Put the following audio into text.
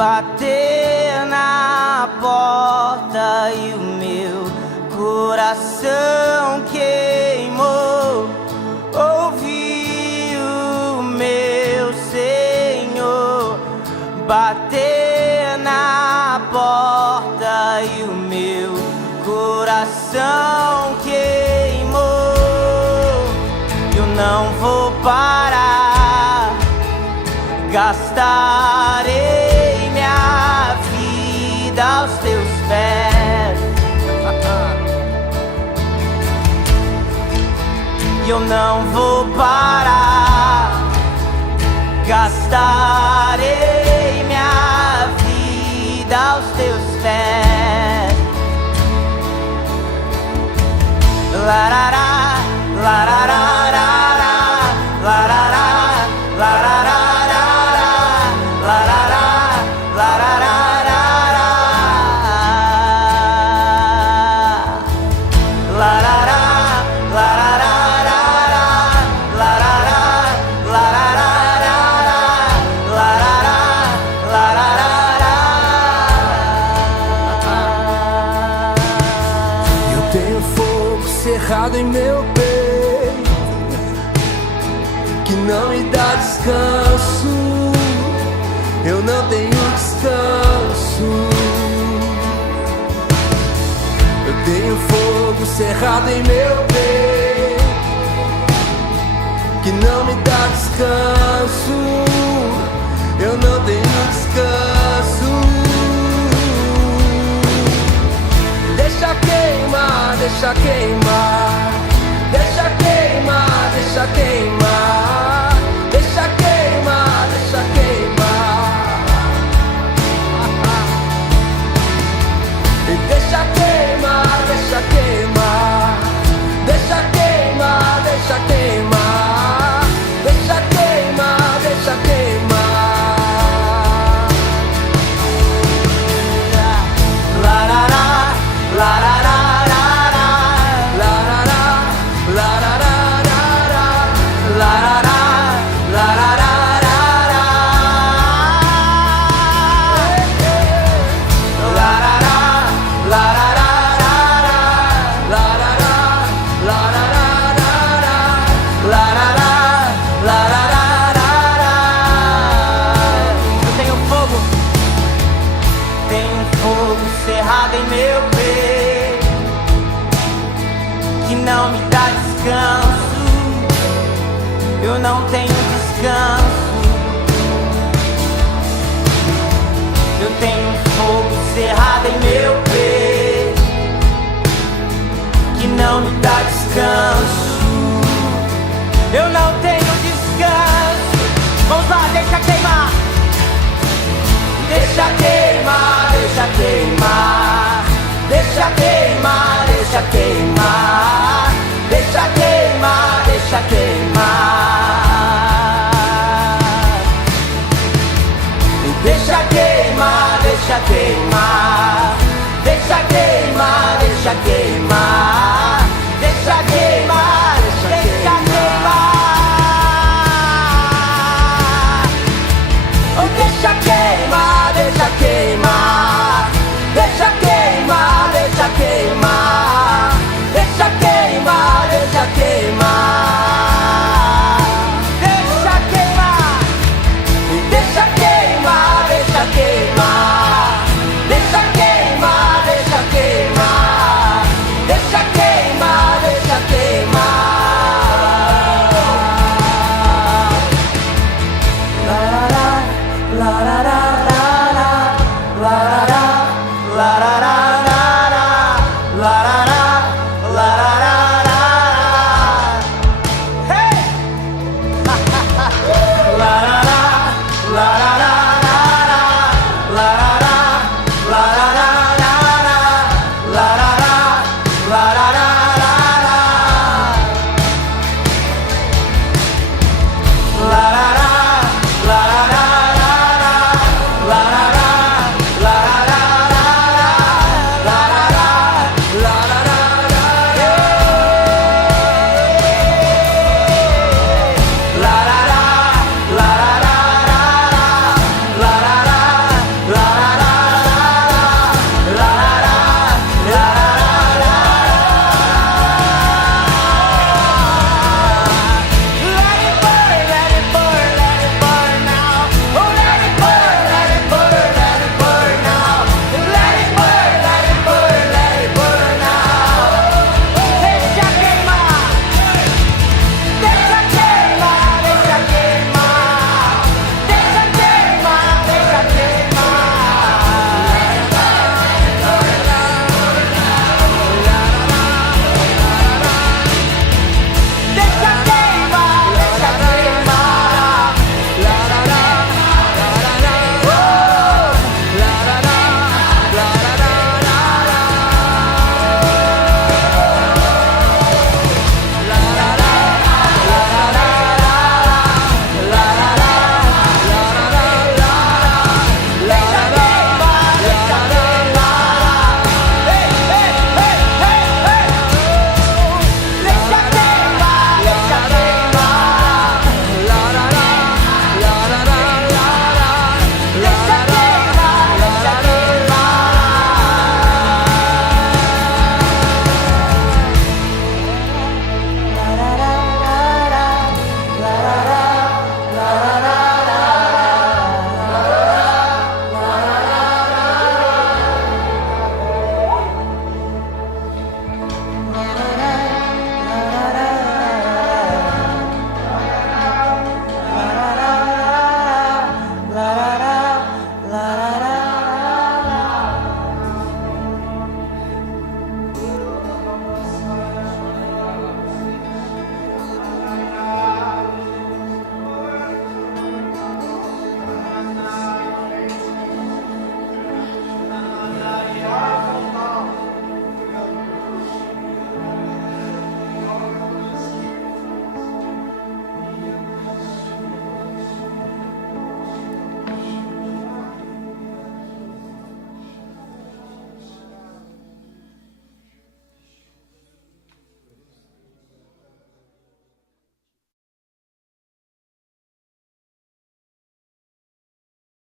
bater na porta e o meu coração queimou. Ouvi o meu Senhor bater na porta e o meu coração queimou. Eu não vou parar, gastarei minha vida aos teus pés. E eu não vou parar, gastarei minha vida aos teus pés. Larará, larará, larará, larará. Cerrado em meu peito, que não me dá descanso. Eu não tenho descanso. Eu tenho fogo cerrado em meu peito, que não me dá descanso. Eu não tenho descanso. Deixa queimar, deixa queimar, deixa queimar, deixa queimar, deixa queimar, deixa queimar. Deixa queimar, deixa queimar, deixa queimar, deixa queimar, deixa queimar, deixa queimar. Cerrado em meu peito, que não me dá descanso. Eu não tenho descanso. Eu tenho fogo cerrado em meu peito, que não me dá descanso. Eu não tenho descanso. Vamos lá, deixa queimar. Deixa queimar, deixa queimar, deixa queimar, deixa queimar, deixa queimar, deixa queimar.